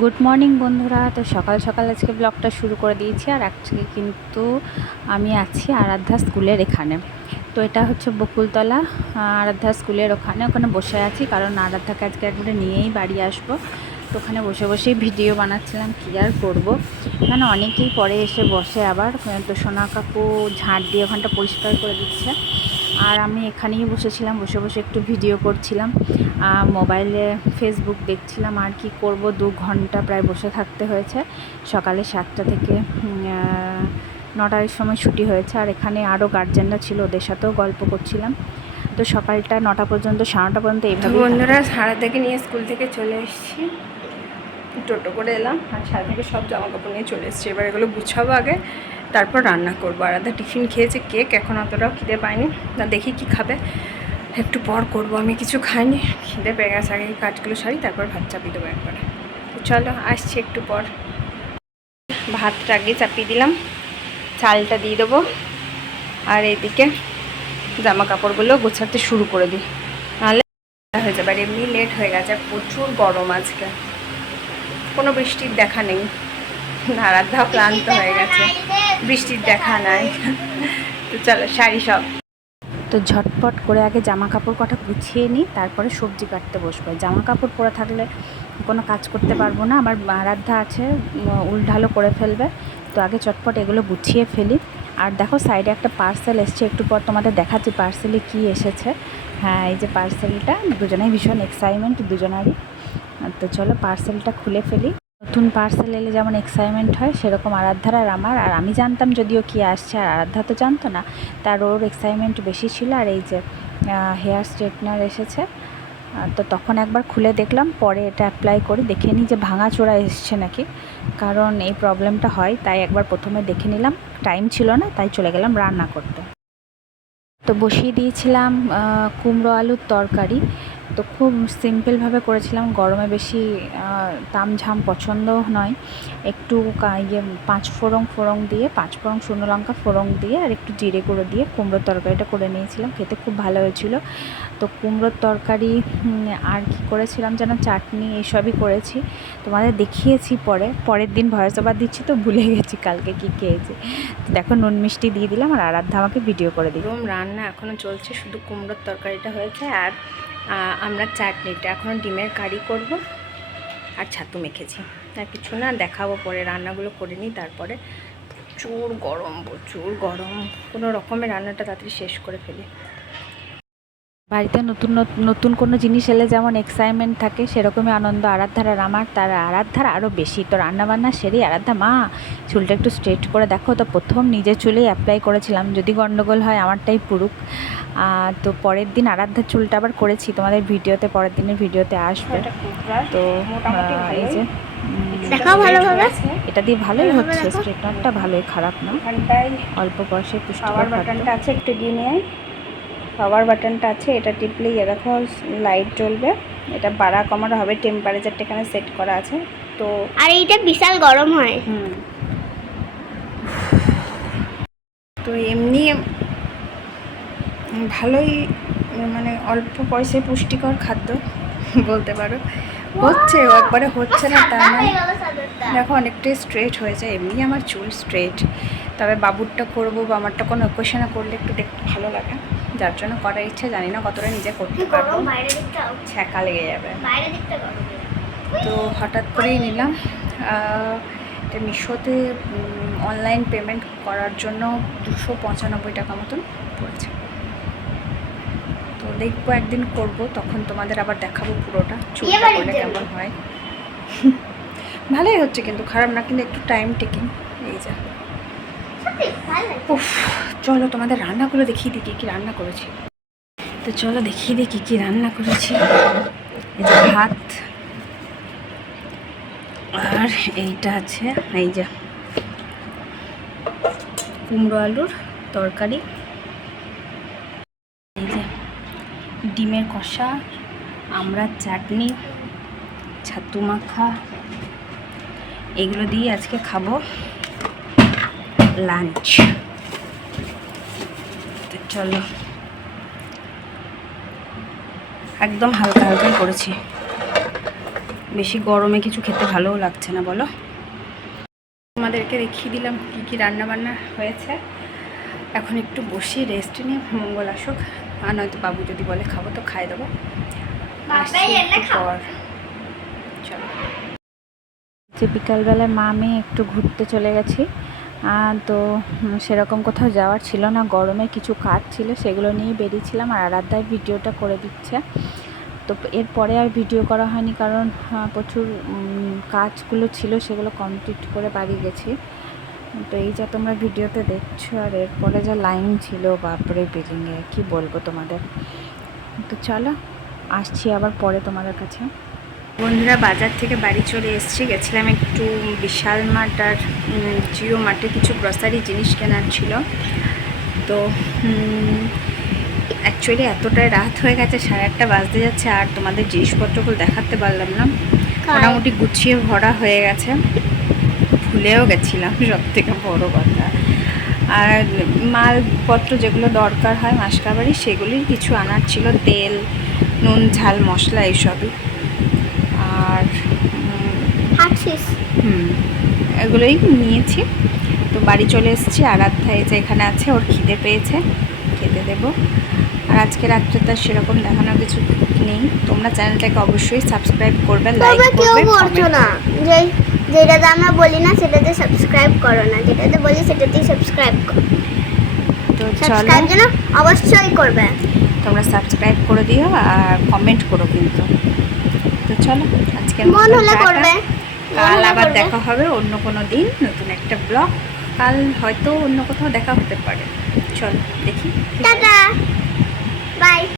Good morning বন্ধুরা। তো সকাল সকাল আজকে ব্লগটা শুরু করে দিয়েছি। আর আজকে কিন্তু আমি আছি আরাধ্যা স্কুলের এখানে। তো এটা হচ্ছে বকুলতলা আরাধ্যা স্কুলের ওখানে বসে আছি, কারণ আরাধ্যাকে আজকে একবারে নিয়েই বাড়ি আসবো। তো ওখানে বসে বসেই ভিডিও বানাচ্ছিলাম, কী আর করবো। এখানে অনেকেই পরে এসে বসে, আবার তো সোনা কাকু ঝাঁট দিয়ে ওখানটা পরিষ্কার করে দিচ্ছে। আর আমি এখানেই বসেছিলাম, বসে বসে একটু ভিডিও করছিলাম, মোবাইলে ফেসবুক দেখছিলাম। আর কি করব, 2 ঘন্টা প্রায় বসে থাকতে হয়েছে। সকালে 7টা থেকে 9টার সময় ছুটি হয়েছে। আর এখানে আরও গার্জেনরা ছিল, ওদের সাথেও গল্প করছিলাম। তো সকালটা 9টা পর্যন্ত, 9:30 পর্যন্ত এইভাবে। বন্ধুরা সারাদাকে নিয়ে স্কুল থেকে চলে এসেছি, টোটো করে এলাম। আর সারা থেকে সব জামা কাপড় নিয়ে চলে এসেছি। এবার এগুলো গুছাবো আগে, তারপর রান্না করবো। আর আধা টিফিন খেয়েছে, কেক, এখন অতটাও খিদে পায়নি। না, দেখি কি খাবে, একটু পর করব। আমি কিছু খাইনি, খিদে পেয়ে গেছে। আগে কাজগুলো সারি, তারপর ভাত চাপিয়ে দেবো একবারে। তো চলো, আসছি একটু পর। ভাতটা আগে চাপিয়ে দিলাম, চালটা দিয়ে দেবো। আর এইদিকে জামা কাপড়গুলো গোছাতে শুরু করে দিই, নাহলে হয়ে যাবে। আর এমনি লেট হয়ে গেছে, প্রচুর গরম আজকে, কোনো বৃষ্টির দেখা নেই। আরাধ্যা ক্লান্ত হয়ে গেছে, বৃষ্টির দেখা নাই। তো চলো, শাড়ি সব। তো ঝটপট করে আগে জামা কাপড় কটা গুছিয়ে নিই, তারপরে সবজি কাটতে বসবো। জামা কাপড় পরে থাকলে কোনো কাজ করতে পারবো না। আমার আরাধ্যা আছে, উল্ঢালো করে ফেলবে। তো আগে চটপট এগুলো গুছিয়ে ফেলি। আর দেখো, সাইডে একটা পার্সেল এসছে, একটু পর তোমাদের দেখাচ্ছি পার্সেলে কি এসেছে। হ্যাঁ, এই যে পার্সেলটা, দুজনেই ভীষণ এক্সাইটমেন্ট দুজনারই। তো চলো পার্সেলটা খুলে ফেলি। নতুন পার্সেল এলে যেমন এক্সাইটমেন্ট হয়, সেরকম আরাধ্যার আর আমার। আর আমি জানতাম যদিও কি আসছে, আর আরাধ্যা তো জানতো না, তার ওর এক্সাইটমেন্ট বেশি ছিল। আর এই যে হেয়ার স্ট্রেটনার এসেছে। তো তখন একবার খুলে দেখলাম, পরে এটা অ্যাপ্লাই করি, দেখে নিই যে ভাঙাচোরা এসছে নাকি, কারণ এই প্রবলেমটা হয়। তাই একবার প্রথমে দেখে নিলাম, টাইম ছিল না, তাই চলে গেলাম রান্না করতে। তো বসিয়ে দিয়েছিলাম কুমড়ো আলুর তরকারি। তো খুব সিম্পলভাবে করেছিলাম, গরমে বেশি তামঝাম পছন্দ নয়। একটু 5 ফোড়ন দিয়ে, 5 ফোড়ন, শুকনো লঙ্কা ফোড়ন দিয়ে, আর একটু জিরে গুঁড়ো দিয়ে কুমড়োর তরকারিটা করে নিয়েছিলাম। খেতে খুব ভালো হয়েছিল। তো কুমড়োর তরকারি, আর কি করেছিলাম যেন, চাটনি, এসবই করেছি। তোমাদের দেখিয়েছি পরের দিন ভয়েস ওভার দিচ্ছি, তো ভুলে গেছি কালকে কি খেয়েছি। তো দেখো, নুন মিষ্টি দিয়ে দিলাম, আর আরাধ্যা আমাকে ভিডিও করে দিই। রান্না এখনও চলছে, শুধু কুমড়োর তরকারিটা হয়েছে। আর আমরা চাটনিটা, এখনও ডিমের কারি করব, আর ছাতু মেখেছি। আর কিছু না, দেখাবো পরে। রান্নাগুলো করে নিই, তারপরে। প্রচুর গরম, কোনো রকমের রান্নাটা তাড়াতাড়ি শেষ করে ফেলি। বাড়িতে নতুন নতুন কোনো জিনিস এলে যেমন এক্সাইটমেন্ট থাকে, সেরকমই আনন্দ আরাধ্যার আর আমার। তার আরাধ্যার আরও বেশি। তো রান্নাবান্না সেরেই আরাধ্যা, মা চুলটা একটু স্ট্রেট করে দেখো। তো প্রথম নিজের চুলেই অ্যাপ্লাই করেছিলাম, যদি গন্ডগোল হয় আমারটাই পুরুক। তো পরের দিন আরাধ্যার চুলটা আবার করেছি, তোমাদের ভিডিওতে, পরের দিনের ভিডিওতে আসবে। তো এই যে এটা দিয়ে ভালোই হচ্ছে, স্ট্রেটনারটা ভালোই, খারাপ না। অল্প বয়সে পুষ্টিকর বাটনটা আছে, একটু দিয়ে নিয়ে পাওয়ার বাটনটা আছে, এটা টিপলেই দেখো লাইট জ্বলবে। এটা বাড়া কমানো হবে, টেম্পারেচারটা এখানে সেট করা আছে। তো আর এইটা বিশাল গরম হয়। তো এমনি ভালোই, মানে অল্প পয়সায় পুষ্টিকর খাদ্য বলতে পারো। হচ্ছে, একবারে হচ্ছে না তা নয়। দেখো, অনেকটাই স্ট্রেট হয়ে যায়। এমনি আমার চুল স্ট্রেট, তবে বাবুরটা করবো বা আমারটা কোনো অকেশনে করলে একটু দেখতে ভালো লাগে, যার জন্য করার ইচ্ছা। জানি না কতটা নিজে করতে পারবো, ছ্যাঁকা লেগে যাবে। তো হঠাৎ করেই নিলাম। এটা মিশোতে অনলাইন পেমেন্ট করার জন্য 295 টাকা মতন পড়েছে। তো দেখবো, একদিন করব, তখন তোমাদের আবার দেখাবো পুরোটা, চুলটা করলে কেমন হয়। ভালোই হচ্ছে কিন্তু, খারাপ না, কিন্তু একটু টাইম টেকিং। এই যা, উফ, চলো তোমাদের রান্নাগুলো দেখিয়ে দিই, কী রান্না করেছি। তো চলো দেখিয়ে দিই কী রান্না করেছি। এই যে ভাত, আর এইটা আছে, এই যে কুমড়ো আলুর তরকারি, এই যে ডিমের কষা, আমড়ার চাটনি, ছাতু মাখা, এগুলো দিয়ে আজকে খাবো লাঞ্চ। তো চলো, একদম হালকা হালকাই করেছি, বেশি গরমে কিছু খেতে ভালোও লাগছে না বলো। তোমাদেরকে দেখিয়ে দিলাম কী কী রান্নাবান্না হয়েছে। এখন একটু বসি রেস্ট নিয়ে, মঙ্গল আসুক, আর নয়তো বাবু যদি বলে খাবো তো খাই দেবো। আসছি একটু পর। চলো, যে বিকালবেলায় মা মেয়ে একটু ঘুরতে চলে গেছি। তো সেরকম কোথাও যাওয়ার ছিল না, গরমে কিছু কাজ ছিল সেগুলো নিয়েই বেরিয়েছিলাম, আর আরাধ্যায় ভিডিওটা করে দিচ্ছে। তো এরপরে আর ভিডিও করা হয়নি, কারণ প্রচুর কাজগুলো ছিল, সেগুলো কমপ্লিট করে বাড়ি গেছি। তো এই যা তোমরা ভিডিওতে দেখছো, আর এরপরে যা লাইন ছিল বাপরে বিল্ডিংয়ে, কি বলবো তোমাদের। তো চলো, আসছি আবার পরে তোমাদের কাছে। বন্ধুরা, বাজার থেকে বাড়ি চলে এসেছি। গেছিলাম একটু বিশাল মার্ট আর জিও মার্টে কিছু গ্রসারি জিনিস কেনার ছিল। তো অ্যাকচুয়ালি এতটাই রাত হয়ে গেছে, 1:30 বাজতে যাচ্ছে, আর তোমাদের জিনিসপত্রগুলো দেখাতে পারলাম না। মোটামুটি গুছিয়ে ভরা হয়ে গেছে, ভুলেও গেছিলাম সব থেকে বড় কথা। আর মালপত্র যেগুলো দরকার হয় মাসকাবারি, সেগুলির কিছু আনার ছিল, তেল, নুন, ঝাল, মশলা এইসবই। আর এগুলোই নিয়েছি। তো বাড়ি চলে এসেছি। আরাধ্যা এই যে এখানে আছে, ওর খিদে পেয়েছে, খেতে দেবো। আর আজকে রাত্রে তার সেরকম দেখানোর কিছু নেই। তোমরা চ্যানেলটাকে অবশ্যই সাবস্ক্রাইব করবে, লাইক করবে, করছো না, যেটাতে আমরা বলি না সেটাতে সাবস্ক্রাইব করো না, যেটাতে বলি সেটাতেই সাবস্ক্রাইব করো। তো চলো, সাবস্ক্রাইব যেন অবশ্যই করবে। তোমরা সাবস্ক্রাইব করে দিও আর কমেন্ট করো কিন্তু। তো চলো, আজকে মন হলে করবে, কাল আবার দেখা হবে অন্য কোনো দিন, নতুন একটা ব্লগ। কাল হয়তো অন্য কোথাও দেখা হতে পারে। চলো দেখি। Tata, by.